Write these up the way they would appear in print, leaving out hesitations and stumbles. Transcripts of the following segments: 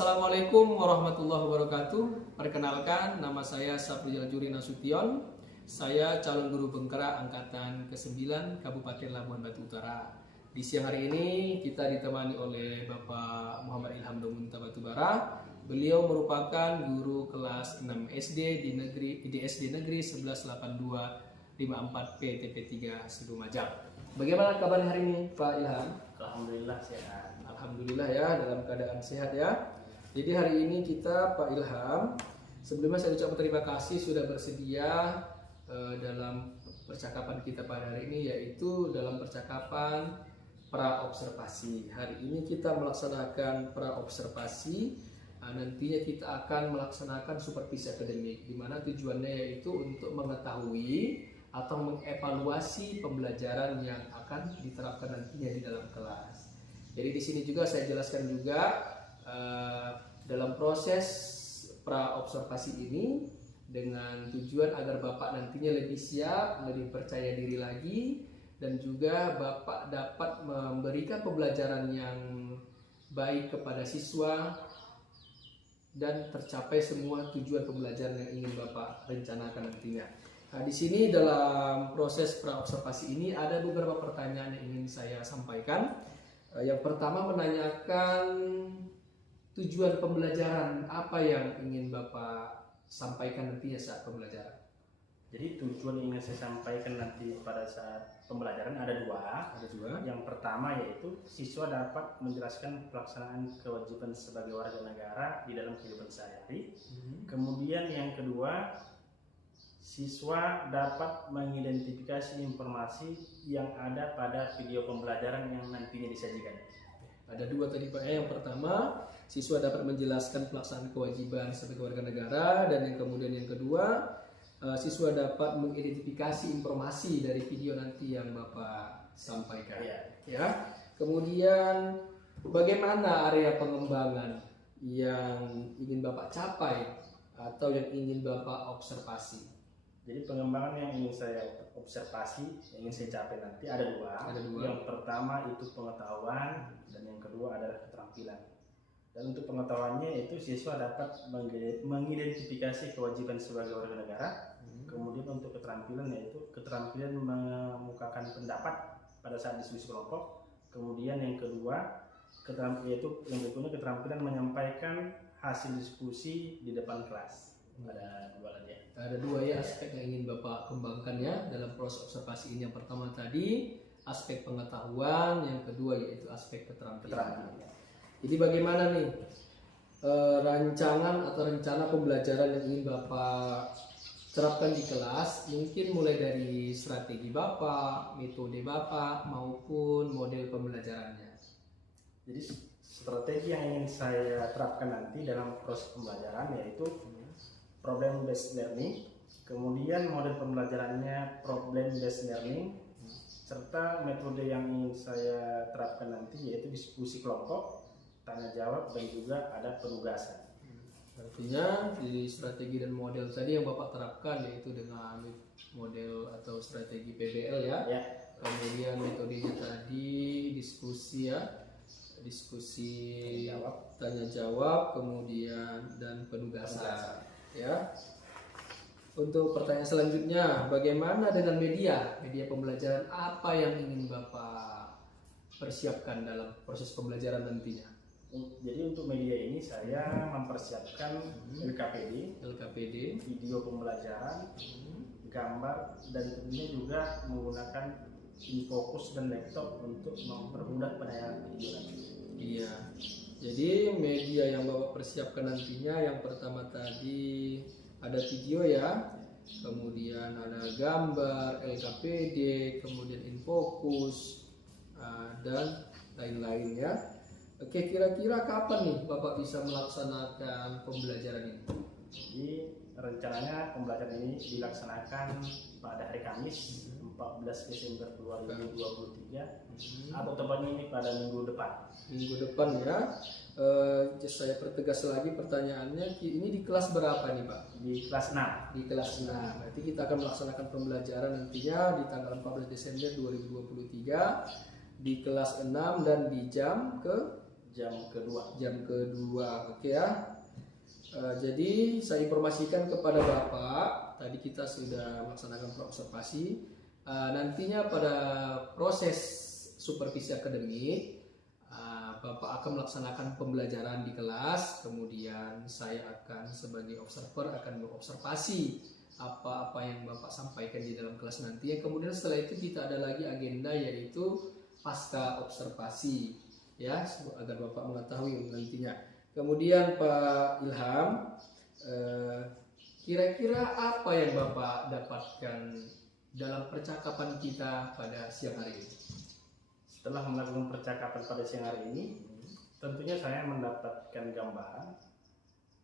Assalamualaikum warahmatullahi wabarakatuh. Perkenalkan, nama saya Saprijal Juri Nasution. Saya calon guru Bengkera angkatan ke-9 Kabupaten Labuan Batu Utara. Di siang hari ini kita ditemani oleh Bapak Muhammad Ilham Domunta Batubara. Beliau merupakan guru kelas 6 SD di SD Negeri 1182 54 PTP 3 Sidumajang. Bagaimana kabar hari ini Pak Ilham? Alhamdulillah sehat. Alhamdulillah ya, dalam keadaan sehat ya. Jadi hari ini kita Pak Ilham, sebelumnya saya ucapkan terima kasih sudah bersedia dalam percakapan kita pada hari ini, yaitu dalam percakapan pra-observasi. Hari ini kita melaksanakan pra-observasi. Nantinya kita akan melaksanakan supervisi akademik, di mana tujuannya yaitu untuk mengetahui atau mengevaluasi pembelajaran yang akan diterapkan nantinya di dalam kelas. Jadi di sini juga saya jelaskan juga dalam proses pra-observasi ini dengan tujuan agar Bapak nantinya lebih siap, lebih percaya diri lagi, dan juga Bapak dapat memberikan pembelajaran yang baik kepada siswa dan tercapai semua tujuan pembelajaran yang ingin Bapak rencanakan nantinya. Nah, di sini dalam proses pra-observasi ini ada beberapa pertanyaan yang ingin saya sampaikan. Yang pertama menanyakan tujuan pembelajaran apa yang ingin Bapak sampaikan nantinya saat pembelajaran. Jadi tujuan yang ingin saya sampaikan nanti pada saat pembelajaran ada dua. Yang pertama yaitu siswa dapat menjelaskan pelaksanaan kewajiban sebagai warga negara di dalam kehidupan sehari-hari. Kemudian yang kedua, siswa dapat mengidentifikasi informasi yang ada pada video pembelajaran yang nantinya disajikan. Ada dua tadi Pak. Yang pertama, siswa dapat menjelaskan pelaksanaan kewajiban sebagai warga negara, dan yang kemudian yang kedua, siswa dapat mengidentifikasi informasi dari video nanti yang Bapak sampaikan. Ya. Kemudian bagaimana area pengembangan yang ingin Bapak capai atau yang ingin Bapak observasi? Jadi pengembangan yang ingin saya observasi, yang ingin saya capai nanti ada dua. Yang pertama itu pengetahuan, dan yang kedua adalah keterampilan. Dan untuk pengetahuannya itu siswa dapat mengidentifikasi kewajiban sebagai warga negara. Kemudian untuk keterampilan yaitu keterampilan mengemukakan pendapat pada saat diskusi kelompok. Kemudian yang kedua keterampilan menyampaikan hasil diskusi di depan kelas. Ada dua lagi. Ada dua ya aspek yang ingin Bapak kembangkan ya dalam proses observasi ini. Yang pertama tadi aspek pengetahuan, yang kedua yaitu aspek keterampilan. Jadi bagaimana nih rancangan atau rencana pembelajaran yang ingin Bapak terapkan di kelas? Mungkin mulai dari strategi Bapak, metode Bapak, maupun model pembelajarannya. Jadi strategi yang ingin saya terapkan nanti dalam proses pembelajaran yaitu problem based learning, kemudian model pembelajarannya problem based learning, serta metode yang ingin saya terapkan nanti yaitu diskusi kelompok, tanya jawab, dan juga ada penugasan. Artinya di strategi dan model tadi yang Bapak terapkan yaitu dengan model atau strategi PBL ya. Kemudian metodenya tadi diskusi ya, tanya jawab, kemudian dan penugasan. Ya. Untuk pertanyaan selanjutnya, bagaimana dengan media pembelajaran apa yang ingin Bapak persiapkan dalam proses pembelajaran nantinya? Jadi untuk media ini saya mempersiapkan LKPD, video pembelajaran, gambar, dan tentunya juga menggunakan InFocus dan laptop untuk mempermudah penayangan video. Iya. Jadi media yang Bapak persiapkan nantinya yang pertama tadi ada video ya, kemudian ada gambar, LKPD, kemudian InFocus, dan lain-lain ya. Oke, kira-kira kapan nih Bapak bisa melaksanakan pembelajaran ini? Jadi rencananya pembelajaran ini dilaksanakan pada hari Kamis 14 Desember 2023 atau tepatnya ini pada minggu depan. Minggu depan ya. Saya pertegas lagi pertanyaannya, ini di kelas berapa nih Pak? Di kelas 6. Di kelas 6. Berarti kita akan melaksanakan pembelajaran nantinya di tanggal 14 Desember 2023 di kelas 6 dan di jam ke jam kedua. Jam kedua, oke ya. Jadi saya informasikan kepada Bapak, tadi kita sudah melaksanakan observasi. Nantinya pada proses supervisi akademik, Bapak akan melaksanakan pembelajaran di kelas, kemudian saya akan sebagai observer akan mengobservasi apa-apa yang Bapak sampaikan di dalam kelas nanti. Kemudian setelah itu kita ada lagi agenda yaitu pasca observasi, ya, agar Bapak mengetahui nantinya. Kemudian Pak Ilham, kira-kira apa yang Bapak dapatkan dalam percakapan kita pada siang hari ini? Setelah melakukan percakapan pada siang hari ini, tentunya saya mendapatkan gambaran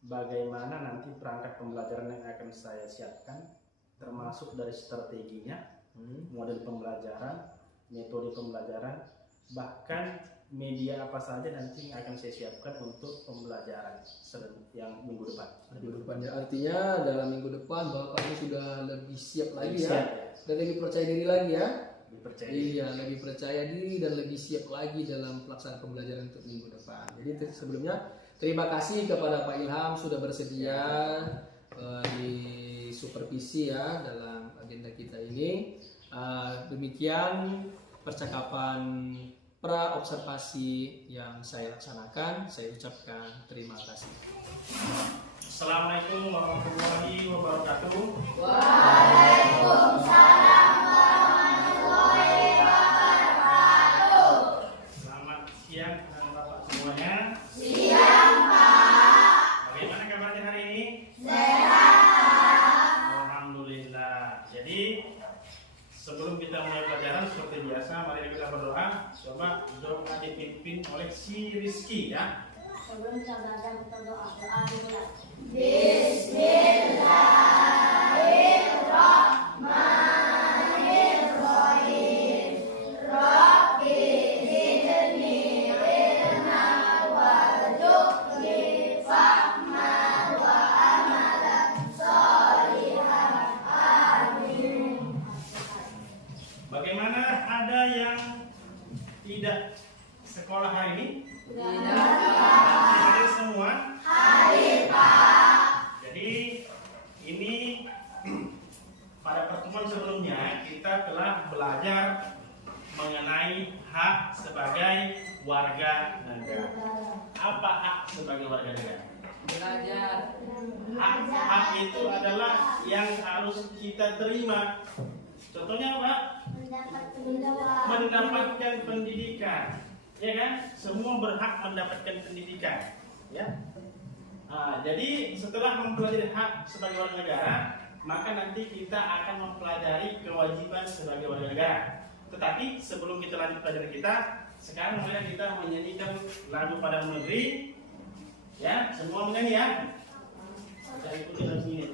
bagaimana nanti perangkat pembelajaran yang akan saya siapkan, termasuk dari strateginya, model pembelajaran, metode pembelajaran, bahkan media apa saja nanti yang akan saya siapkan untuk pembelajaran yang minggu depan. Minggu depan ya, artinya dalam minggu depan Bapak ini sudah lebih siap lagi ya, siap, dan lebih percaya diri lagi ya. Iya, lebih percaya diri dan lebih siap lagi dalam pelaksanaan pembelajaran untuk minggu depan. Jadi sebelumnya terima kasih kepada Pak Ilham sudah bersedia di supervisi ya dalam agenda kita ini. Demikian percakapan pra observasi yang saya laksanakan. Saya ucapkan terima kasih. Assalamualaikum warahmatullahi wabarakatuh. Waalaikumsalam warahmatullahi wabarakatuh. Selamat siang Bapak semuanya. Siang Pak. Bagaimana kabarnya hari ini? Sehat. Alhamdulillah. Jadi sebelum kita mulai pelajaran seperti biasa, mari kita berdoa. Coba doa dipimpin oleh si Rizky ya. Sebelum kita belajar kita doa dulu. Bismillahirrahmanirrahim. Rabbi zidni ilman warzuqni fahman wa amalan sholihan. Amin. Bagaimana, ada yang tidak sekolah hari ini? Hadir semua? Hadir Pak. Jadi ini pada pertemuan sebelumnya kita telah belajar mengenai hak sebagai warga negara. Apa hak sebagai warga negara? Belajar. Hak itu adalah yang harus kita terima. Contohnya apa? Mendapatkan pendidikan, ya kan? Semua berhak mendapatkan pendidikan, ya. Jadi setelah mempelajari hak sebagai warga negara, maka nanti kita akan mempelajari kewajiban sebagai warga negara. Tetapi sebelum kita lanjut pelajaran kita, sekarang mari kita menyanyikan lagu Padamu Negeri, ya. Semua menyanyi ya. Kita ikuti lagu ini.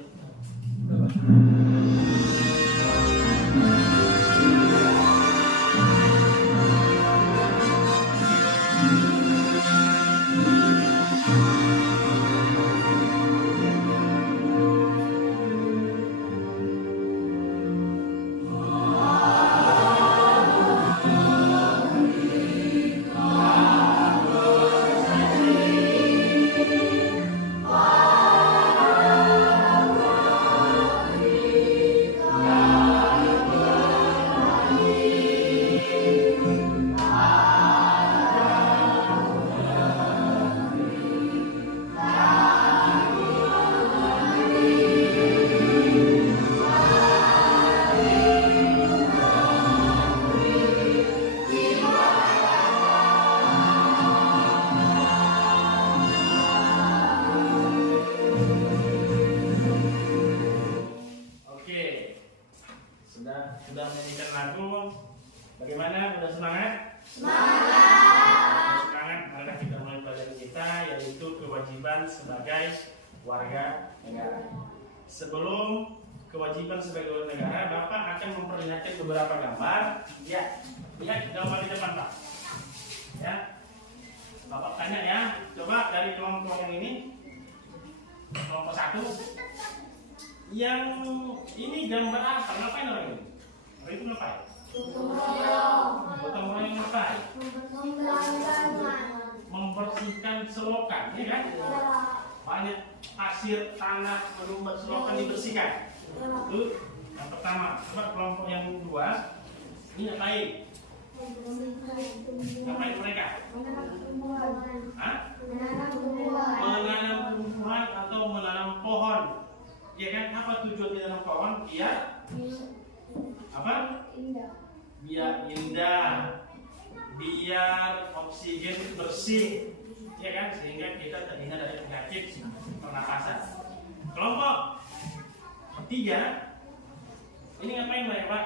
Sudah menyanyikan lagu, bagaimana? Sudah semangat? Semangat. Semangat, maka kita mulai pelajaran kita, yaitu kewajiban sebagai warga negara. Sebelum kewajiban sebagai warga negara, Bapak akan memperlihatkan beberapa gambar. Ya, lihat gambar di depan Pak. Ya, Bapak tanya ya, coba dari kelompok yang ini, kelompok 1. Yang ini gambar apa? Ngapain orang ini? Orang itu ngapain? Gotong royong. Gotong royong ngapain? Membelanggan. membersihkan selokan, ya kan? Banyak pasir, tanah, melumbat selokan dibersihkan. Itu yang pertama. Coba kelompok yang kedua, ini ngapain? Ngapain mereka? Hah? Menanam tumbuhan atau menanam pohon. Ya kan? Apa tujuan menanam pohon? Biar apa? Biar indah, biar oksigen bersih, ya kan? Sehingga kita terhindar dari penyakit pernapasan. Kelompok ketiga, ini ngapain mereka, Pak?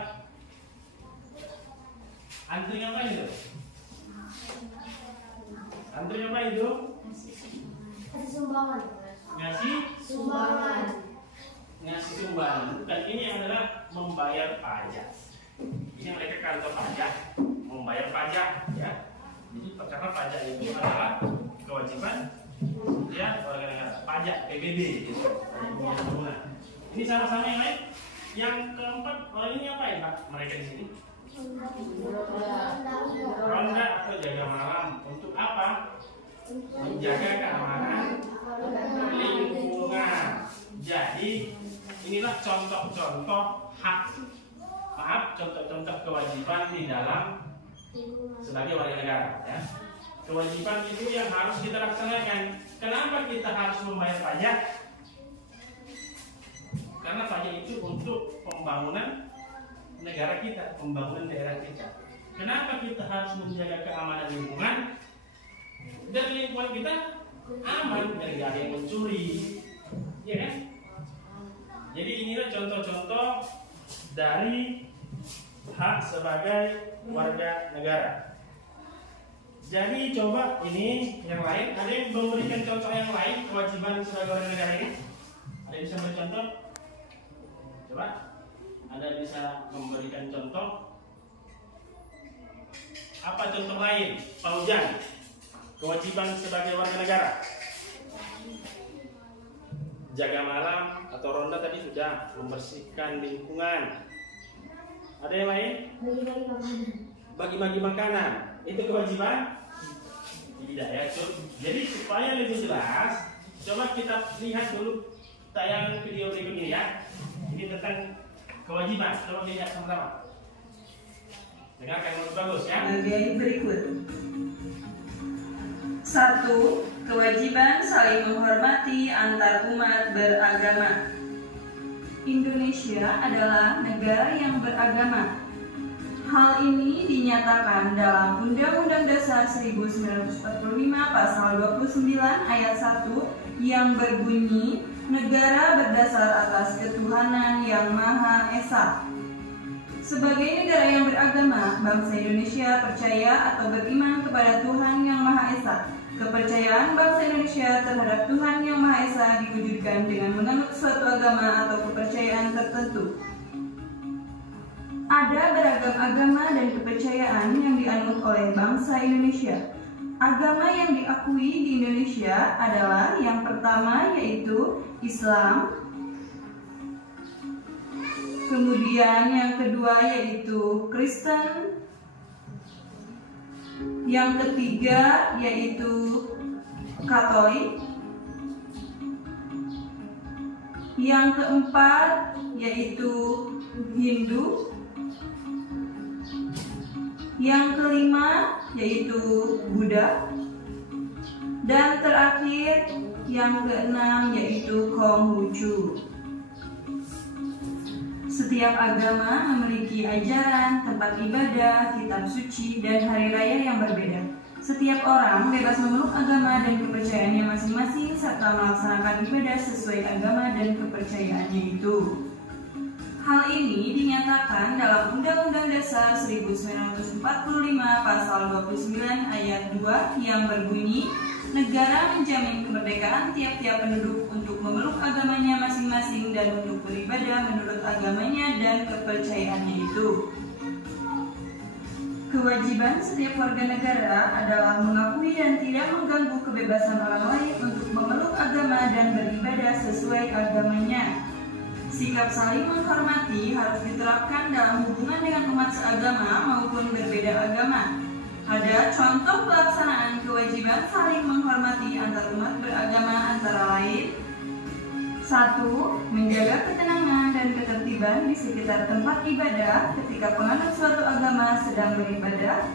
Antri ngapain itu? Antri ngapain itu? Kasih sumbangan. Ngasih Sumbangan. ngasih sumbangan. Dan ini adalah membayar pajak. Ini mereka kantor pajak, membayar pajak, ya. Jadi karena pajak itu adalah kewajiban ya warga negara, pajak PBB gitu. Pajak bangunan. Ini sama-sama yang lain. Yang keempat, orang ini ngapain, Pak? Mereka di sini ronda atau jaga malam. Untuk apa? Menjaga keamanan lingkungan. Jadi inilah contoh-contoh hak, contoh-contoh kewajiban di dalam sebagai warga negara, ya. Kewajiban itu yang harus kita laksanakan. Kenapa kita harus membayar pajak? Karena pajak itu untuk pembangunan negara kita, pembangunan daerah kita. Kenapa kita harus menjaga keamanan lingkungan? Dan lingkungan kita aman dari ada yang mencuri, ya kan? Jadi inilah contoh-contoh dari hak sebagai warga negara. Jadi coba ini yang lain, ada yang memberikan contoh yang lain kewajiban sebagai warga negara ini? Ada yang bisa beri contoh? Coba, ada yang bisa memberikan contoh? Apa contoh lain? Pak Ujang, kewajiban sebagai warga negara. Jaga malam atau ronda tadi sudah, membersihkan lingkungan. Ada yang lain? Bagi-bagi makanan. Bagi-bagi makanan. Itu kewajiban? Tidak ya. Jadi supaya lebih jelas, coba kita lihat dulu tayangan video berikut ini ya. Ini tentang kewajiban. Coba lihat sama-sama. Dengarkan yang bagus ya. Bagian berikut. 1. Kewajiban saling menghormati antar umat beragama. Indonesia adalah negara yang beragama. Hal ini dinyatakan dalam Undang-Undang Dasar 1945 Pasal 29 Ayat 1 yang berbunyi, negara berdasar atas ketuhanan yang Maha Esa. Sebagai negara yang beragama, bangsa Indonesia percaya atau beriman kepada Tuhan yang Maha Esa. Kepercayaan bangsa Indonesia terhadap Tuhan yang Maha Esa diwujudkan dengan menganut suatu agama atau kepercayaan tertentu. Ada beragam agama dan kepercayaan yang dianut oleh bangsa Indonesia. Agama yang diakui di Indonesia adalah yang pertama yaitu Islam. Kemudian yang kedua yaitu Kristen. Yang ketiga yaitu Katolik. Yang keempat yaitu Hindu. Yang kelima yaitu Buddha. Dan terakhir yang keenam yaitu Konghucu. Setiap agama memiliki ajaran, tempat ibadah, kitab suci, dan hari raya yang berbeda. Setiap orang bebas memeluk agama dan kepercayaannya masing-masing serta melaksanakan ibadah sesuai agama dan kepercayaannya itu. Hal ini dinyatakan dalam Undang-Undang Dasar 1945 Pasal 29 Ayat 2 yang berbunyi, negara menjamin kemerdekaan tiap-tiap penduduk untuk memeluk agamanya masing-masing dan untuk beribadah menurut agamanya dan kepercayaannya itu. Kewajiban setiap warga negara adalah mengakui dan tidak mengganggu kebebasan orang lain untuk memeluk agama dan beribadah sesuai agamanya. Sikap saling menghormati harus diterapkan dalam hubungan dengan umat seagama maupun berbeda agama. Ada contoh pelaksanaan kewajiban saling 1. Menjaga ketenangan dan ketertiban di sekitar tempat ibadah ketika penganut suatu agama sedang beribadah.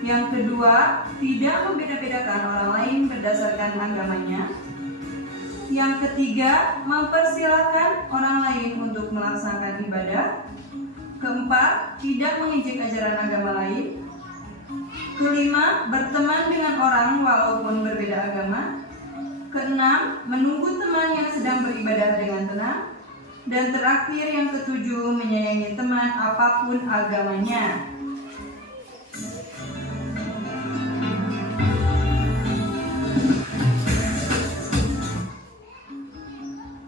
Yang kedua, tidak membeda-bedakan orang lain berdasarkan agamanya. Yang ketiga, mempersilahkan orang lain untuk melaksanakan ibadah. Keempat, tidak mengejek ajaran agama lain. Kelima, berteman dengan orang walaupun berbeda agama. Keenam, menunggu teman yang sedang beribadah dengan tenang. Dan terakhir yang ketujuh, menyayangi teman apapun agamanya.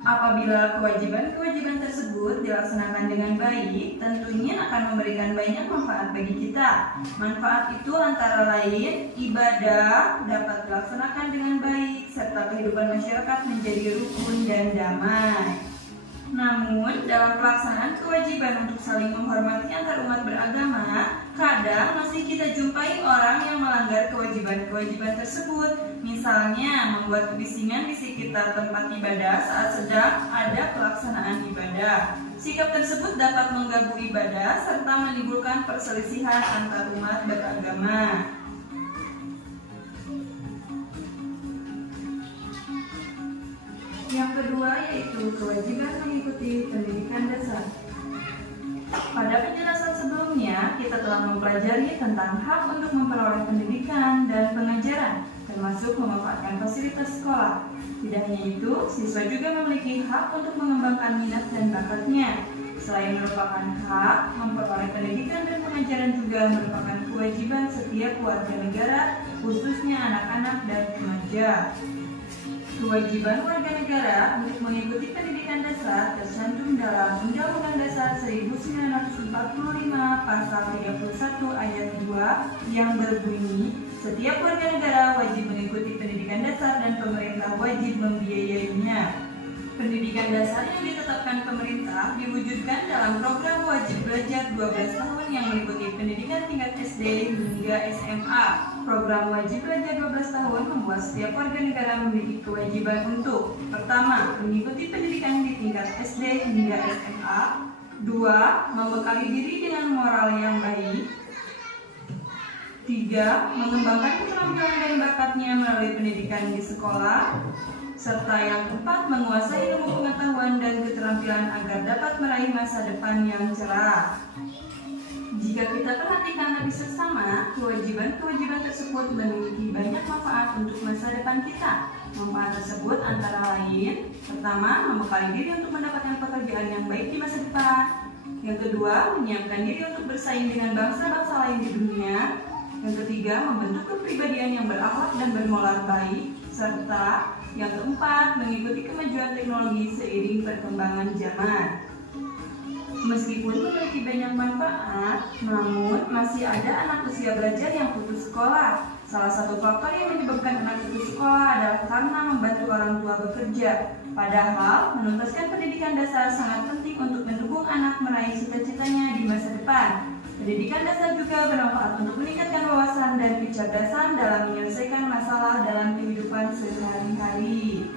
Apabila kewajiban-kewajiban tersebut dilaksanakan dengan baik, tentunya akan memberikan banyak manfaat bagi kita. Manfaat itu antara lain, ibadah dapat dilaksanakan dengan baik, serta kehidupan masyarakat menjadi rukun dan damai. Namun, dalam pelaksanaan kewajiban untuk saling menghormati antar umat beragama, kadang masih kita jumpai orang yang melanggar kewajiban-kewajiban tersebut. Misalnya, membuat kebisingan di sekitar tempat ibadah saat sedang ada pelaksanaan ibadah. Sikap tersebut dapat mengganggu ibadah serta menimbulkan perselisihan antar umat beragama. Yang kedua yaitu kewajiban mengikuti pendidikan dasar. Pada penjelasan sebelumnya, kita telah mempelajari tentang hak untuk memperoleh pendidikan dan pengajaran, termasuk memanfaatkan fasilitas sekolah. Tidak hanya itu, siswa juga memiliki hak untuk mengembangkan minat dan bakatnya. Selain merupakan hak, memperoleh pendidikan dan pengajaran juga merupakan kewajiban setiap warga negara, khususnya anak-anak dan remaja. Kewajiban warga negara untuk mengikuti pendidikan dasar tercantum dalam Undang-Undang Dasar 1945 Pasal 31 Ayat 2 yang berbunyi, setiap warga negara wajib mengikuti pendidikan dasar dan pemerintah wajib membiayainya. Pendidikan dasar yang ditetapkan pemerintah diwujudkan dalam program wajib belajar 12 tahun yang meliputi pendidikan tingkat SD hingga SMA. Program wajib belajar 12 tahun membuat setiap warga negara memiliki kewajiban untuk: pertama, mengikuti pendidikan di tingkat SD hingga SMA. 2. Membekali diri dengan moral yang baik. 3. Mengembangkan keterampilan dan bakatnya melalui pendidikan di sekolah. Serta yang keempat, menguasai ilmu pengetahuan dan keterampilan agar dapat meraih masa depan yang cerah. Jika kita perhatikan lebih seksama, kewajiban-kewajiban tersebut memiliki banyak manfaat untuk masa depan kita. Manfaat tersebut antara lain, pertama, membekali diri untuk mendapatkan pekerjaan yang baik di masa depan. Yang kedua, menyiapkan diri untuk bersaing dengan bangsa-bangsa lain di dunia. Yang ketiga, membentuk kepribadian yang berakhlak dan bermoral baik. Serta yang keempat, mengikuti kemajuan teknologi seiring perkembangan zaman. Meskipun memiliki banyak manfaat, namun masih ada anak usia belajar yang putus sekolah. Salah satu faktor yang menyebabkan anak putus sekolah adalah karena membantu orang tua bekerja. Padahal, menuntaskan pendidikan dasar sangat penting untuk mendukung anak meraih cita-citanya di masa depan. Pendidikan dasar juga bermanfaat untuk meningkatkan wawasan dan kecerdasan dalam menyelesaikan masalah dalam kehidupan sehari-hari.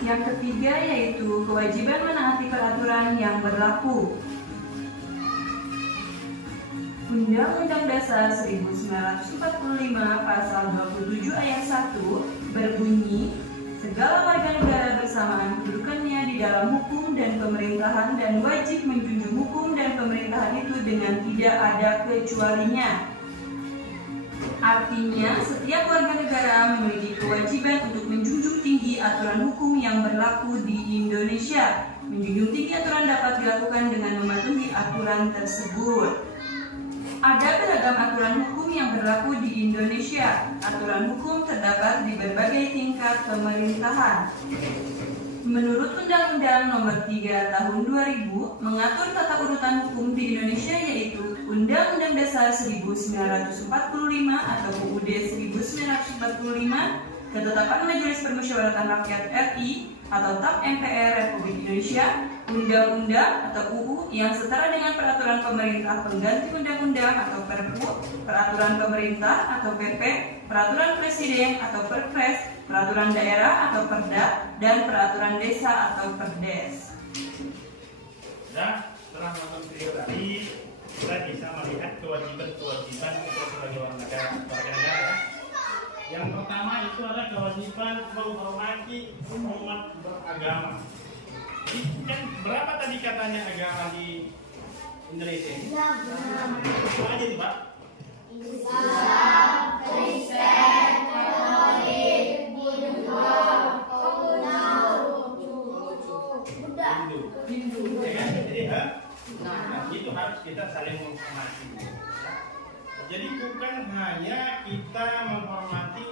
Yang ketiga yaitu kewajiban menaati peraturan yang berlaku. Undang-Undang Dasar 1945 Pasal 27 Ayat 1 berbunyi, segala warga negara bersamaan kedudukannya di dalam hukum dan pemerintahan dan wajib menjunjung hukum dan pemerintahan itu dengan tidak ada kecualinya. Artinya, setiap warga negara memiliki kewajiban untuk menjunjung tinggi aturan hukum yang berlaku di Indonesia. Menjunjung tinggi aturan dapat dilakukan dengan mematuhi aturan tersebut. Ada beragam aturan hukum yang berlaku di Indonesia. Aturan hukum terdapat di berbagai tingkat pemerintahan. Menurut Undang-Undang Nomor 3 Tahun 2000 mengatur tata urutan hukum di Indonesia, yaitu Undang-Undang Dasar 1945 atau UUD 1945, Ketetapan Majelis Permusyawaratan Rakyat RI atau TAP MPR Republik Indonesia, undang-undang atau UU yang setara dengan peraturan pemerintah pengganti undang-undang atau Perpu, peraturan pemerintah atau PP, peraturan presiden atau Perpres, peraturan daerah atau Perda, dan peraturan desa atau Perdes. Ya, setelah menonton video tadi, kita bisa melihat kewajiban-kewajiban kita sebagai warga negara ya. Yang pertama itu adalah kewajiban menghormati umat beragama. Jadi kan berapa tadi katanya agama di Indonesia ini? Apa aja nih Pak? Islam, Kristen, Katolik, Buddha, Hindu. Ya kan? Jadi itu harus kita saling menghormati. Jadi bukan hanya kita menghormati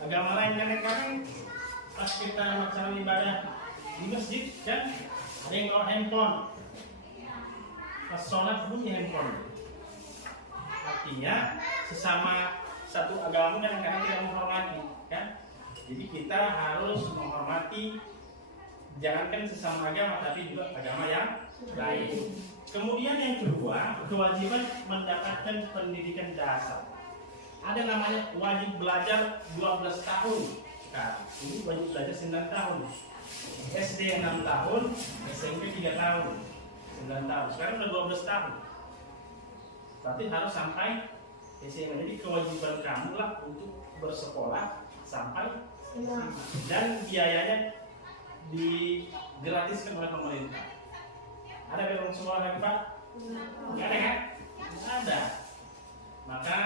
agama lain, kadang-kadang pas kita melaksanakan ibadah di masjid kan ada yang bawa handphone, pas sholat bunyi handphone. Artinya sesama satu agama kadang-kadang tidak menghormati kan. Jadi kita harus menghormati, jangankan sesama agama tapi juga agama yang lain. Kemudian yang kedua, kewajiban mendapatkan pendidikan dasar. Ada namanya wajib belajar 12 tahun. Nah, ini wajib belajar 9 tahun. SD 6 tahun, SMP 3 tahun, 9 tahun. Sekarang udah 12 tahun. Berarti harus sampai SMA. Jadi kewajiban kamu lah untuk bersekolah sampai SMA. Dan biayanya digratiskan oleh pemerintah. Ada belum sekolah lagi Pak? Enggak ada kan? Enggak ada. Maka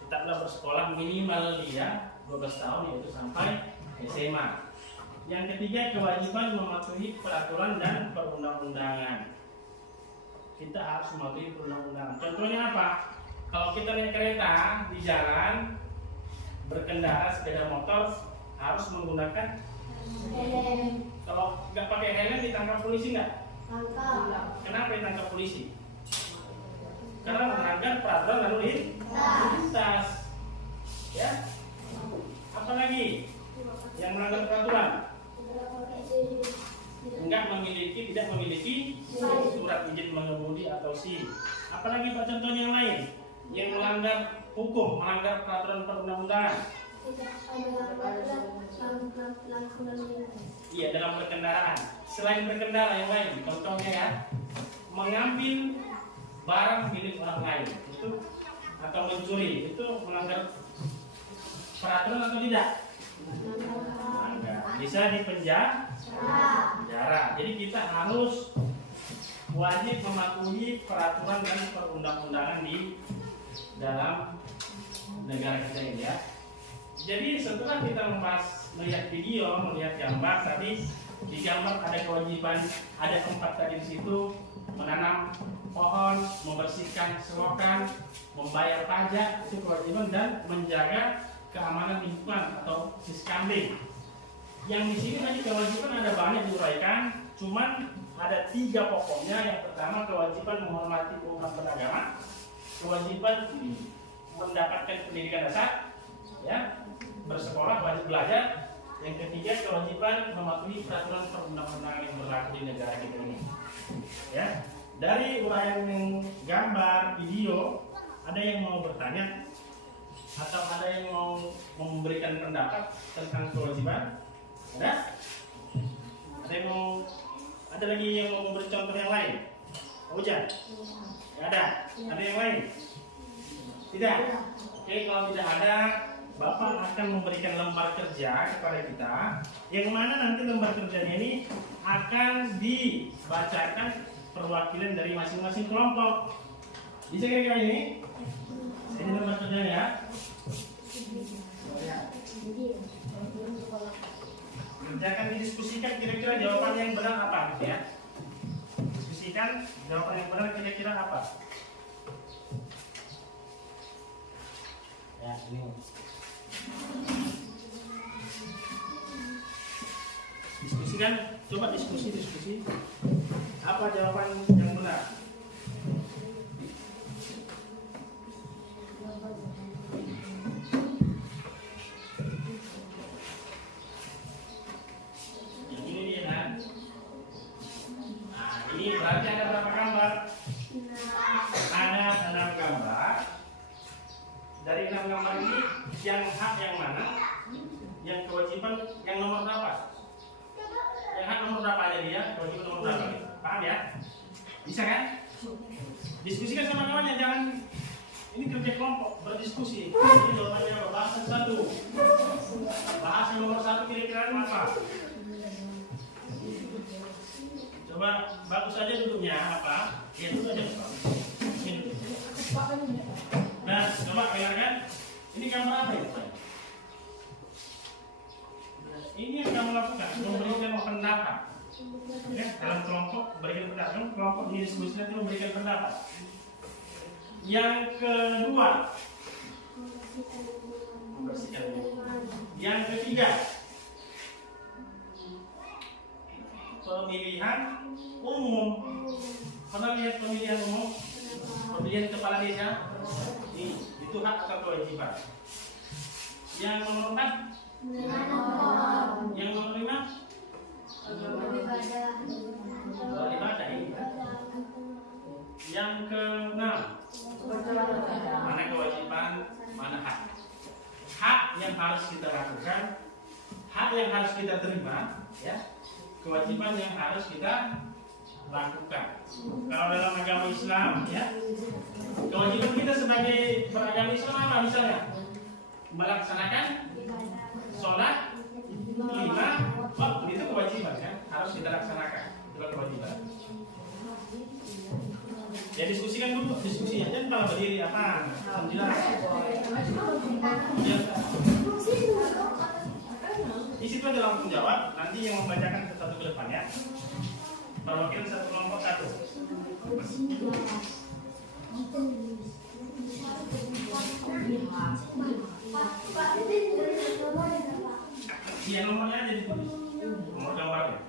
tetaplah bersekolah minimal dia 12 tahun, yaitu sampai SMA. Yang ketiga, kewajiban mematuhi peraturan dan perundang-undangan. Kita harus mematuhi perundang-undangan. Contohnya apa? Kalau kita naik kereta di jalan, berkendara sepeda motor harus menggunakan helm. Kalau nggak pakai helm ditangkap polisi nggak? Tangkap. Kenapa ditangkap polisi? Karena melanggar peraturan lalu lintas. Ya. Apalagi yang melanggar peraturan? Tidak memiliki surat izin mengemudi atau SIM. Apalagi Pak contohnya yang lain? Yang melanggar hukum, melanggar peraturan perundang-undangan. Iya, dalam berkendaraan. Selain berkendara yang lain, contohnya ya, mengambil barang milik orang lain itu atau mencuri itu melanggar peraturan atau tidak? Bisa dipenjara. Jadi kita harus wajib mematuhi peraturan dan perundang-undangan di dalam negara kita ini ya. Jadi setelah kita melihat video, melihat gambar tadi, di gambar ada kewajiban, ada 4 tadi di situ, menanam pohon, membersihkan selokan, membayar pajak, itu kewajiban, dan menjaga keamanan lingkungan atau siskambing. Yang di sini tadi kewajiban ada banyak diuraikan, cuman ada 3 pokoknya. Yang pertama kewajiban menghormati umat beragama, kewajiban mendapatkan pendidikan dasar, ya, bersekolah, wajib belajar. Yang ketiga kewajiban mematuhi peraturan perundang-undangan yang berlaku di negara kita ini. Ya, dari uraian gambar, video, ada yang mau bertanya atau ada yang mau memberikan pendapat tentang kewajiban? Ada? Ada lagi yang mau memberi contoh yang lain? Hujan? Tidak ada? Ada yang lain? Tidak? Oke, kalau tidak ada, Bapak akan memberikan lembar kerja kepada kita, yang mana nanti lembar kerjanya ini akan dibacakan perwakilan dari masing-masing kelompok. Bisa kira-kira ini? Ini lembar kerjanya ya. Nanti akan didiskusikan kira-kira jawaban yang benar apa gitu ya. Diskusikan jawaban yang benar kira-kira apa. Ya, ini. Diskusikan, coba diskusi. Apa jawaban yang benar? Yang ini dia kan? dari 6 gambar ini yang hak yang mana? Yang kewajiban yang nomor berapa? Yang hak nomor berapa aja dia? Kewajiban nomor berapa? Paham ya? Bisa kan? Diskusikan sama kawannya, jangan ini kerja kelompok, berdiskusi. Ini jawabannya apa? Bahasan 1. Bahasan nomor 1 kira-kira apa? Coba bagus aja duduknya apa? Ya duduk aja Pak. Ini duduk. Nah, coba bayangkan ini gambar apa ya? Ini yang kamu lakukan, memberikan pendapat. Ya, dalam kelompok berikan pendapat. Kelompok ini diskusi nanti memberikan pendapat. Yang kedua, membersihkan. Yang ketiga, pemilihan umum. Pernah lihat pemilihan umum? Pemilihan kepala desa? Itu hak atau kewajiban? Yang nomor 4? Yang nomor 5? Beribadah. Yang ke-6, mana kewajiban, mana hak. Hak yang harus kita lakukan, hak yang harus kita terima, ya. Kewajiban yang harus kita lakukan. Kalau dalam agama Islam, ya, kewajiban kita sebagai beragama Islam apa misalnya? Melaksanakan sholat 5 waktu, itu kewajiban kan, harus kita laksanakan. Itu kewajiban. Ya diskusikan dulu, diskusi aja kalau berdiri apa? Alhamdulillah. Di situ ada langsung jawab, nanti yang membacakan satu ke depan ya. Perwakilan satu kelompok 1. Iya nomornya aja ditulis, nomor gambarnya.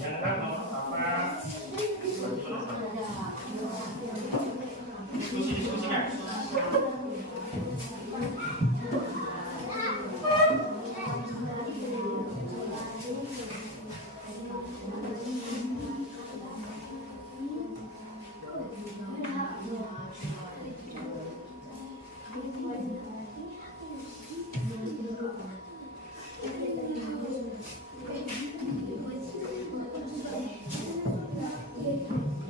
Yang kan nomor apa? Diskusikan.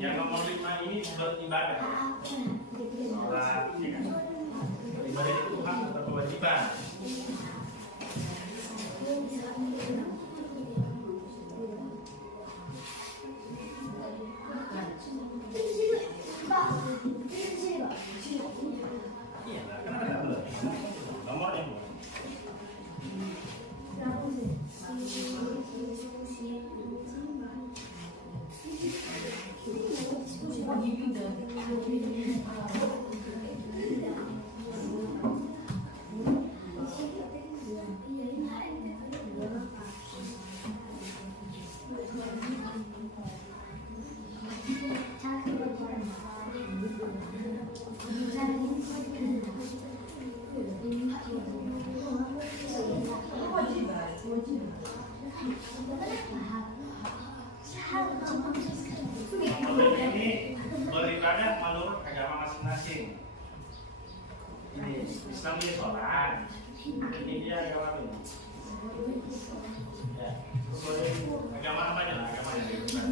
Yang nomor 5 ini beribadah. Sholat, ya kan? Beribadah itu hak atau kewajiban. Iya, kan ada belum? Nomornya belum. Ini beribadah menurut agama masing-masing. Ini Islam dia sholat, ini dia agama ini. Ya, agama apa aja lah, agama yang dilakukan.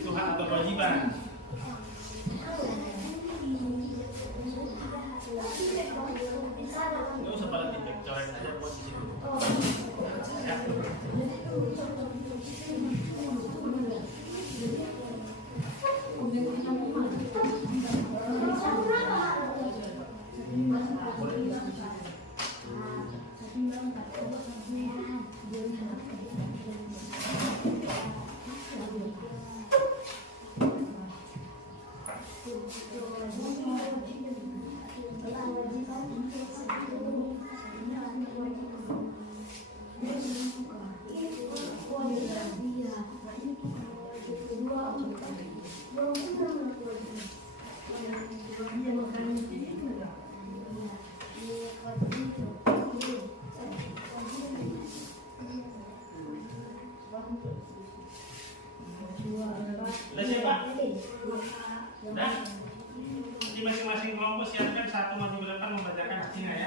Itu hak atau kewajiban. Nggak usah pada titik, coret aja posisi itu. Ya.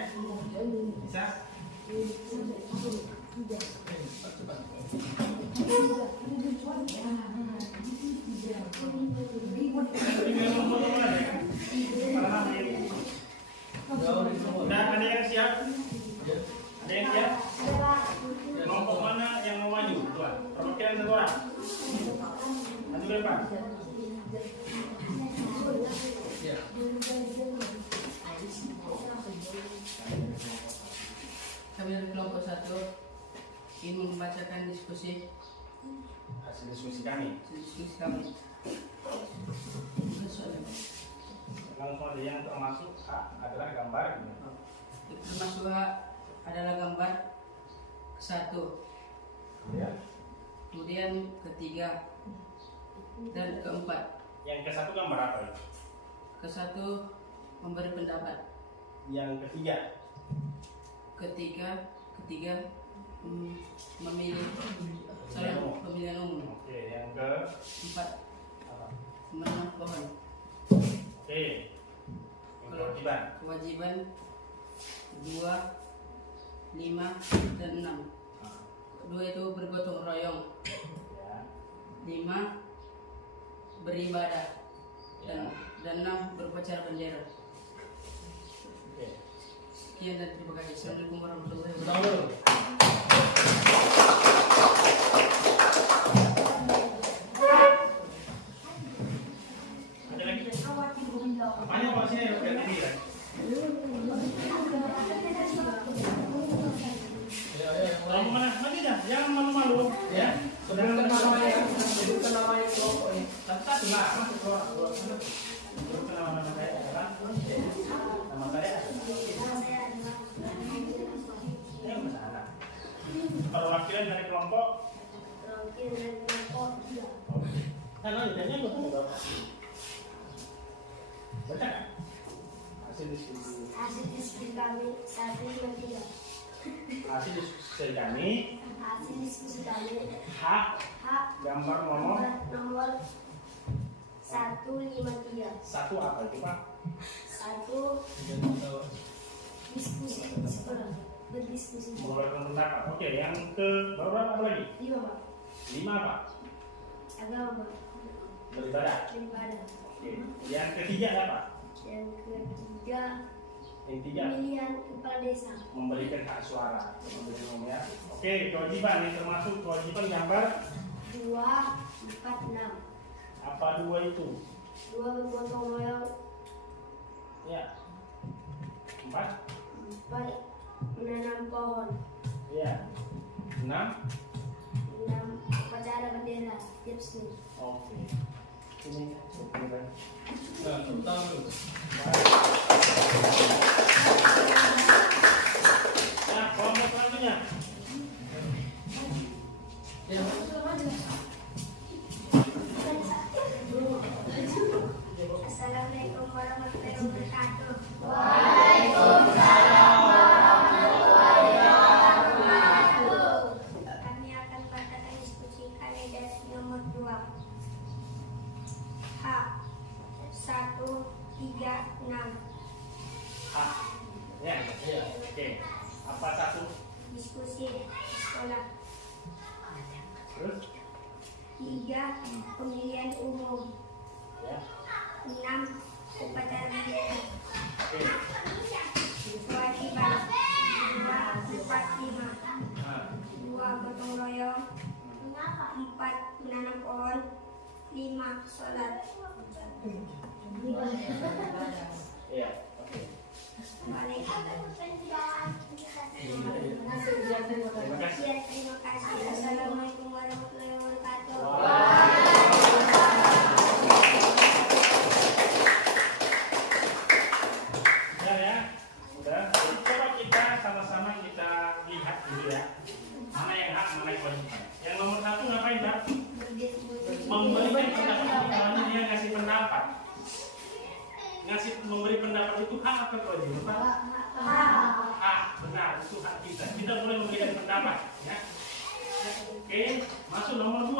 Bisa? Udah ada yang siap? Ada yang siap? Kelompok mana yang mau maju? Tuan, perwakilan satu orang. Maju ke depan. Ya. Kami dari kelompok 1 ingin membacakan diskusi Hasil diskusi kami. kami. Langsung ada yang termasuk A adalah gambar. Termasuk A adalah gambar 1, Ya. kemudian ketiga dan keempat. Yang ke satu gambar apa ya? Ke-1 memberi pendapat. Yang ketiga. Ketiga memilih pemilihan umum. Oke, yang ke 4 apa? menanam pohon. Oke. Yang kewajiban. Kewajiban 2, 5 dan 6. 2 itu bergotong royong. Ya. 5 beribadah Ya. dan 6 berupacara bendera. Oke. Sekian dan terima kasih. Assalamualaikum warahmatullahi Ulang wabarakatuh. dulu. Ada lagi? Apanya kalau sini yang kayak tadi kan? Ya, yang Kalau lain. mana? Nanti dah, jangan malu-malu, ya. Sebutkan namanya, sebutkan namanya kelompok ini. Satu lah, masuk keluar. Sebutkan nama-nama saya adalah nama saya yang bersama. Perwakilan dari kelompok. Nah, lanjutannya betul Bapak. Baca kan? Hasil diskusi. Hasil diskusi kami 153. Hasil diskusi kami. Hasil diskusi kami H. H Gambar nomor nomor 153. satu apa itu Pak? 1 diskusi sekolah berdiskusi. Mengeluarkan pendapat. Oke, yang ke berapa apa lagi? 5 Pak. 5 apa? Agama Beribadah. beribadah. Oke. Yang ketiga apa? Yang ketiga Yang tiga pemilihan kepala desa. memberikan hak suara. Memberikan umum ya. Oke, kewajiban ini termasuk kewajiban gambar 2, 4, 6. apa 2 itu? 2 bergotong royong. Ya. 4. 4 menanam pohon. Ya. 6. 6 upacara bendera tiap Senin. Oke. Ini ukuran. Nah, tepuk tangan dulu. Nah, kelompok selanjutnya. Ya. Assalamualaikum warahmatullahi wabarakatuh. Kami akan bacakan diskusi kami dari nomor 2. H 1, 3, 6. Ah. Ya. Ya. Oke. Apa satu? Diskusi sekolah. Terus? 3 pemilihan umum. Ya. 6 upacara bendera. Oke. Kewajiban 2, 4, 5. Nah. 2 gotong royong. 4 menanam pohon. 5 sholat. Iya. Oke. Terima kasih. Terima kasih. Assalamualaikum warahmatullahi wabarakatuh. Sudah ya? Sudah. Coba kita sama-sama kita lihat dulu ya. Mana yang hak, mana yang kewajiban. Yang nomor 1 ngapain, Pak? Memberikan pendapat. Caranya dia ngasih pendapat. Memberi pendapat itu hak atau kewajiban, Pak? Hak, benar, itu hak kita. Kita boleh memberikan pendapat, ya. Oke, masuk nomor 2.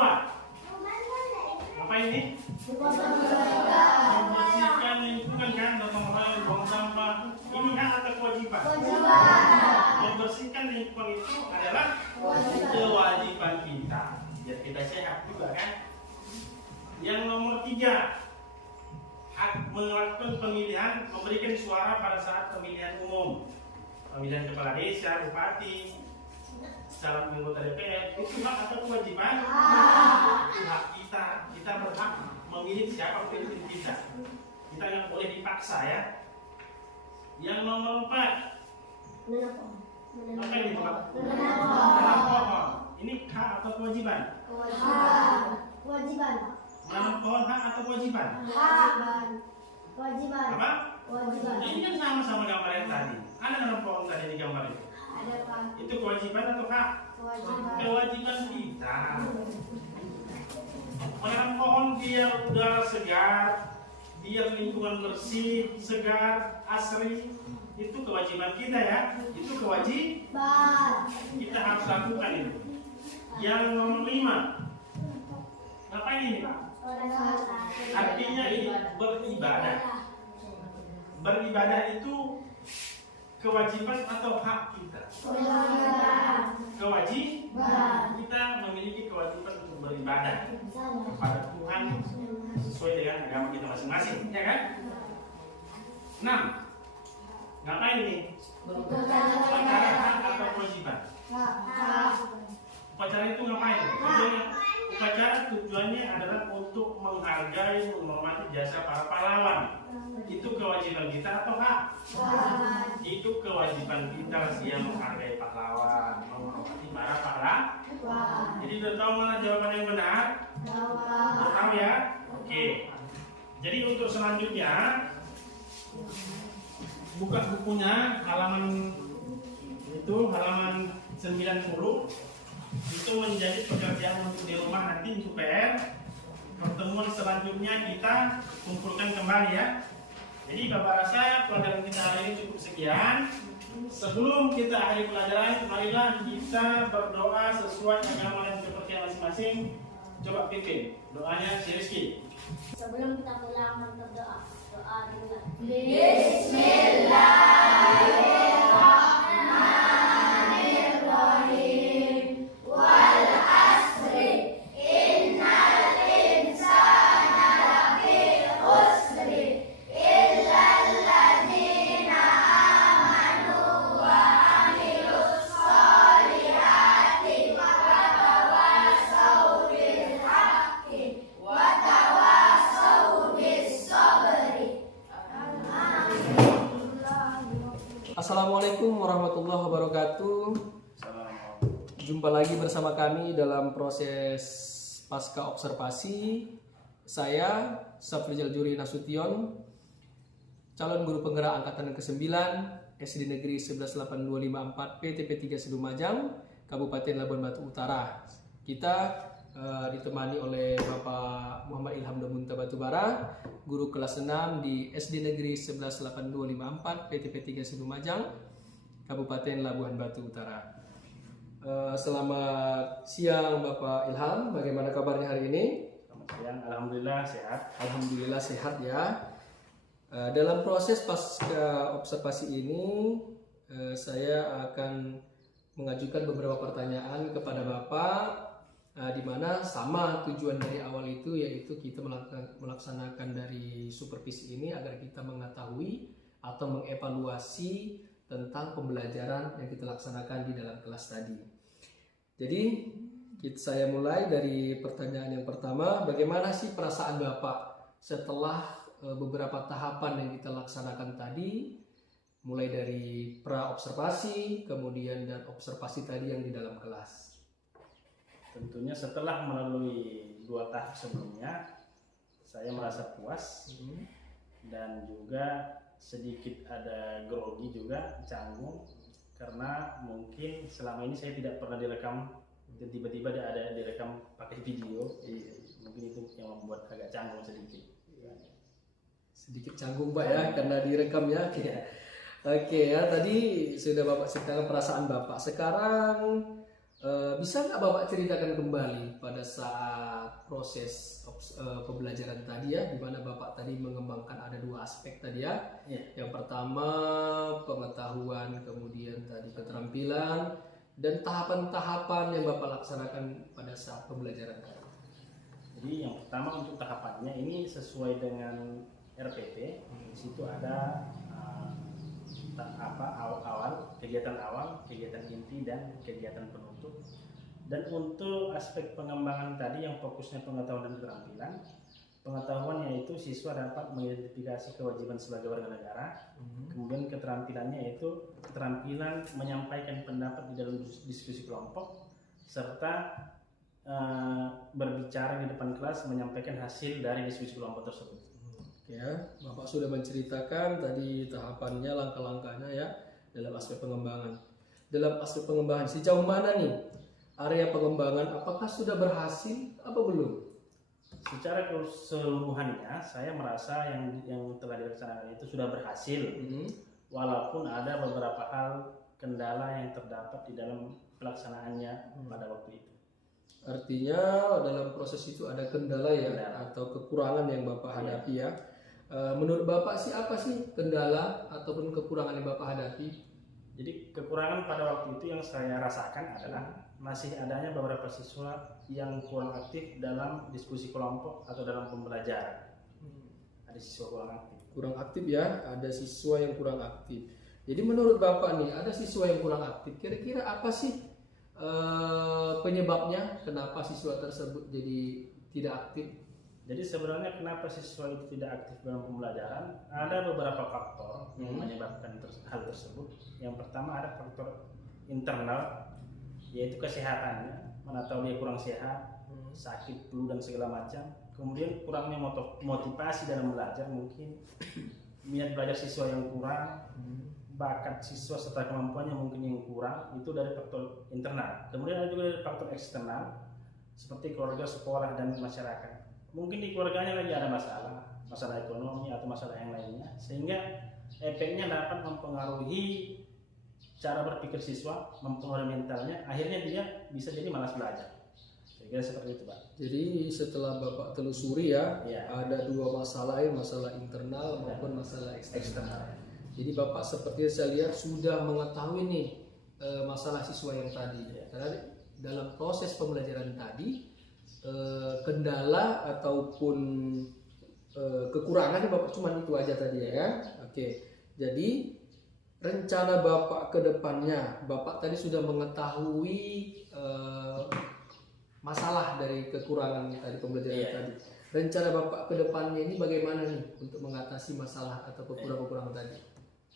Apa ini? Membersihkan lingkungan kan, gotong royong, buang sampah. Ini hak atau kewajiban? membersihkan lingkungan itu adalah kewajiban kita. Biar kita sehat juga kan. Yang nomor 3, hak melakukan pemilihan, memberikan suara pada saat pemilihan umum, pemilihan kepala desa, bupati, calon anggota DPR. Itu hak atau kewajiban? Itu hak kita. Kita berhak memilih siapa pemimpin kita. Kita nggak boleh dipaksa ya. Yang nomor 4, apa ini Pak? Menanam pohon. Ini hak atau kewajiban? Kewajiban. Menanam pohon hak atau kewajiban? Kewajiban. Apa? Kewajiban. Ini kan sama-sama gambar yang tadi. Ada menanam pohon tadi di gambar itu. Ada Pak. Itu kewajiban atau hak? Kewajiban. Kewajiban kita. Menanam pohon biar udara segar, biar lingkungan bersih, segar, asri. Itu kewajiban kita ya. Itu kewajiban. Kita harus lakukan itu. Yang nomor 5, ngapain ini Pak? Artinya ini beribadah. Beribadah itu kewajiban atau hak kita? Kewajiban. Kita memiliki kewajiban untuk beribadah kepada Tuhan sesuai dengan agama kita masing-masing, ya kan? 6, ngapain ini? Upacara hak atau kewajiban? Upacara itu ngapain? Upacara tujuannya adalah untuk menghargai, menghormati jasa para pahlawan. Itu kewajiban kita atau hak? Itu kewajiban kita yang menghargai pahlawan, menghormati para pahlawan. Jadi udah tahu mana jawaban yang benar? Udah tahu ya? Oke. Jadi untuk selanjutnya, buka bukunya halaman itu halaman 90. Itu menjadi pekerjaan untuk di rumah nanti untuk PR. Pertemuan selanjutnya kita kumpulkan kembali ya. Jadi Bapak rasa pelajaran kita hari ini cukup sekian. Sebelum kita akhiri pelajaran, marilah kita berdoa sesuai agama dan kepercayaan masing-masing. Coba pimpin doanya si Rizky. Sebelum kita pulang berdoa, doa dulu. Assalamualaikum warahmatullahi wabarakatuh. Jumpa lagi bersama kami dalam proses pasca observasi. Saya Safrizal Juri Nasution, calon guru penggerak angkatan ke-9 SD Negeri 11854 PTP 3 Sedumajang, Kabupaten Labuan Batu Utara. Kita ditemani oleh Bapak Muhammad Ilham Damunta Batubara, guru kelas 6 di SD Negeri 11854 PTP 3 Sedumajang, Kabupaten Labuan Batu Utara. Selamat siang Bapak Ilham, bagaimana kabarnya hari ini? Selamat siang, alhamdulillah sehat. Alhamdulillah sehat ya. Dalam proses pasca observasi ini, saya akan mengajukan beberapa pertanyaan kepada Bapak, di mana sama tujuan dari awal itu, yaitu kita melaksanakan dari supervisi ini agar kita mengetahui atau mengevaluasi tentang pembelajaran yang kita laksanakan di dalam kelas tadi. Jadi saya mulai dari pertanyaan yang pertama, bagaimana sih perasaan Bapak setelah beberapa tahapan yang kita laksanakan tadi, mulai dari pra-observasi, kemudian dan observasi tadi yang di dalam kelas? Tentunya setelah melalui 2 tahap sebelumnya, saya merasa puas dan juga sedikit ada grogi juga, canggung, karena mungkin selama ini saya tidak pernah direkam dan tiba-tiba ada direkam pakai video. Mungkin itu yang membuat agak canggung sedikit. Sedikit canggung Pak ya, karena direkam ya. Oke ya, tadi sudah Bapak ceritakan perasaan Bapak. Sekarang bisa nggak Bapak ceritakan kembali pada saat proses pembelajaran tadi ya, di mana Bapak tadi mengembangkan ada 2 aspek tadi ya. Yang pertama pengetahuan, kemudian tadi keterampilan keterampilan, dan tahapan-tahapan yang Bapak laksanakan pada saat pembelajaran tadi. Jadi yang pertama untuk tahapannya ini sesuai dengan RPP. Di situ ada kegiatan awal, kegiatan inti, dan kegiatan penutup. Dan untuk aspek pengembangan tadi yang fokusnya pengetahuan dan keterampilan, pengetahuan yaitu siswa dapat mengidentifikasi kewajiban sebagai warga negara. Kemudian keterampilannya yaitu keterampilan menyampaikan pendapat di dalam diskusi kelompok, serta berbicara di depan kelas menyampaikan hasil dari diskusi kelompok tersebut. Ya, Bapak sudah menceritakan tadi tahapannya, langkah-langkahnya ya dalam aspek pengembangan. Dalam aspek pengembangan sejauh mana nih area pengembangan? Apakah sudah berhasil apa belum? Secara keseluruhannya, saya merasa yang telah dilaksanakan itu sudah berhasil, walaupun ada beberapa hal kendala yang terdapat di dalam pelaksanaannya pada waktu itu. Artinya dalam proses itu ada kendala ya, atau kekurangan yang Bapak hadapi ya. Menurut Bapak sih apa sih kendala ataupun kekurangan yang Bapak hadapi? Jadi kekurangan pada waktu itu yang saya rasakan adalah masih adanya beberapa siswa yang kurang aktif dalam diskusi kelompok atau dalam pembelajaran. Ada siswa kurang aktif. Kurang aktif ya, ada siswa yang kurang aktif. Jadi menurut Bapak nih, ada siswa yang kurang aktif. Kira-kira apa sih penyebabnya? Kenapa siswa tersebut jadi tidak aktif? Jadi sebenarnya kenapa siswa itu tidak aktif dalam pembelajaran? Ada beberapa faktor yang menyebabkan hal tersebut. Yang pertama ada faktor internal, yaitu kesehatannya. Mana tahu dia kurang sehat, sakit, flu dan segala macam. Kemudian kurangnya motivasi dalam belajar, mungkin minat belajar siswa yang kurang, bakat siswa serta kemampuannya mungkin yang kurang. Itu dari faktor internal. Kemudian ada juga dari faktor eksternal, seperti keluarga, sekolah, dan masyarakat. Mungkin di keluarganya lagi ada masalah ekonomi atau masalah yang lainnya, sehingga efeknya dapat mempengaruhi cara berpikir siswa, mempengaruhi mentalnya, akhirnya dia bisa jadi malas belajar. Kira-kira seperti itu, Pak. Jadi setelah Bapak telusuri ya, ada dua masalah ya, masalah internal maupun masalah eksternal. Jadi Bapak seperti saya lihat sudah mengetahui nih masalah siswa yang tadi. Karena dalam proses pembelajaran tadi kendala ataupun kekurangannya Bapak cuma itu aja tadi ya. Oke. Jadi rencana Bapak ke depannya, Bapak tadi sudah mengetahui masalah dari kekurangan tadi pembelajaran tadi. Rencana Bapak ke depannya ini bagaimana nih untuk mengatasi masalah atau kekurangan tadi?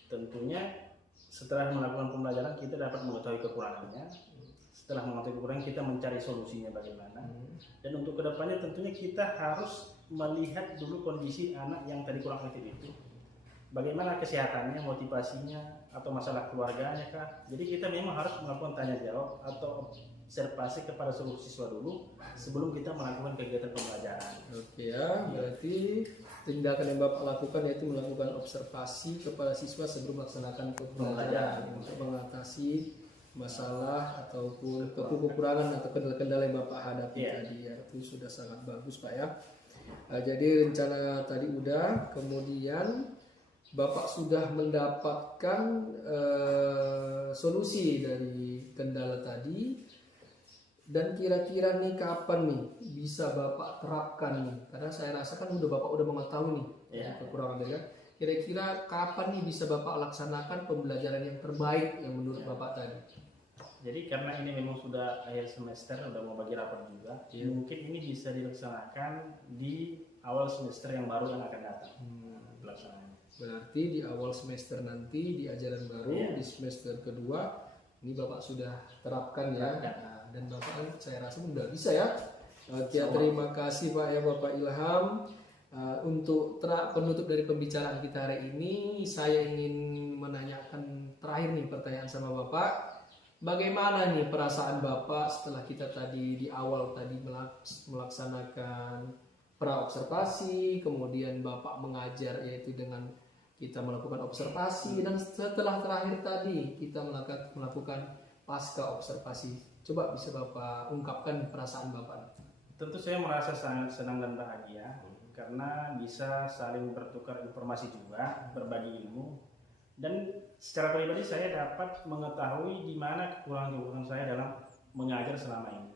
Tentunya setelah melakukan pembelajaran kita dapat mengetahui kekurangannya. Setelah mengetahui kekurangan kita mencari solusinya bagaimana. Dan untuk kedepannya tentunya kita harus melihat dulu kondisi anak yang tadi kurang aktif itu. Bagaimana kesehatannya, motivasinya, atau masalah keluarganya kah. Jadi kita memang harus melakukan tanya jawab atau observasi kepada seluruh siswa dulu sebelum kita melakukan kegiatan pembelajaran. Oke ya, berarti tindakan yang Bapak lakukan yaitu melakukan observasi kepada siswa sebelum melaksanakan pembelajaran untuk mengatasi masalah ataupun kekurangan atau kendala-kendala yang Bapak hadapi tadi ya. Itu sudah sangat bagus Pak ya. Jadi rencana tadi udah, kemudian Bapak sudah mendapatkan solusi dari kendala tadi, dan kira-kira nih kapan nih bisa Bapak terapkan nih? Karena saya rasa kan Bapak udah mengetahui nih kekurangan dia. Kira-kira kapan nih bisa Bapak laksanakan pembelajaran yang terbaik yang menurut Bapak tadi? Jadi karena ini memang sudah akhir semester, udah mau bagi rapat juga, mungkin ini bisa dilaksanakan di awal semester yang baru yang akan datang. Pelaksanaan. Berarti di awal semester nanti di ajaran baru di semester kedua ini Bapak sudah terapkan ya. Dan Bapak kan saya rasa udah bisa ya. Terima kasih Pak ya Bapak Ilham. Untuk penutup dari pembicaraan kita hari ini, saya ingin menanyakan terakhir nih pertanyaan sama Bapak. Bagaimana nih perasaan Bapak setelah kita tadi di awal tadi melaksanakan pra-observasi, kemudian Bapak mengajar yaitu dengan kita melakukan observasi, dan setelah terakhir tadi kita melakukan pasca observasi. Coba bisa Bapak ungkapkan perasaan Bapak. Tentu saya merasa sangat senang dan bahagia karena bisa saling bertukar informasi juga, berbagi ilmu. Dan secara pribadi saya dapat mengetahui di mana kekurangan-kekurangan saya dalam mengajar selama ini.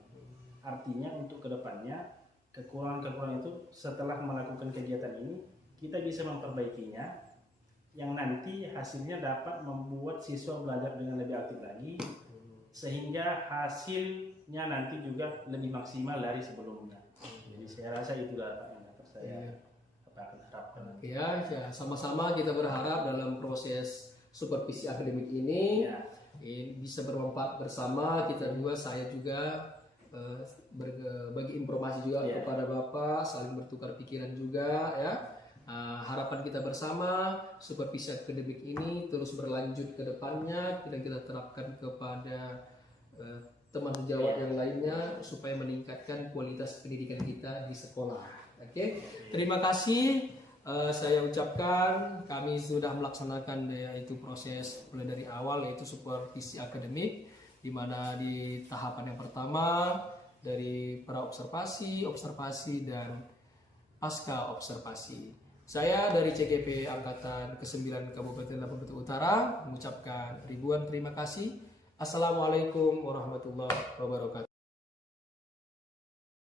Artinya untuk kedepannya kekurangan-kekurangan itu setelah melakukan kegiatan ini kita bisa memperbaikinya, yang nanti hasilnya dapat membuat siswa belajar dengan lebih aktif lagi, sehingga hasilnya nanti juga lebih maksimal dari sebelumnya. Jadi saya rasa itulah yang dapat saya harapkan. Ya, sama-sama kita berharap dalam proses supervisi akademik ini bisa bermanfaat bersama kita dua, saya juga berbagi informasi juga kepada Bapak, saling bertukar pikiran juga ya. Harapan kita bersama supervisi akademik ini terus berlanjut ke depannya dan kita terapkan kepada teman sejawat yang lainnya supaya meningkatkan kualitas pendidikan kita di sekolah. Oke, terima kasih. Saya ucapkan kami sudah melaksanakan yaitu proses mulai dari awal yaitu supervisi akademik, di mana di tahapan yang pertama dari pra observasi, observasi dan pasca observasi. Saya dari CGP Angkatan ke-9 Kabupaten Lampung Utara mengucapkan ribuan terima kasih. Assalamualaikum warahmatullahi wabarakatuh.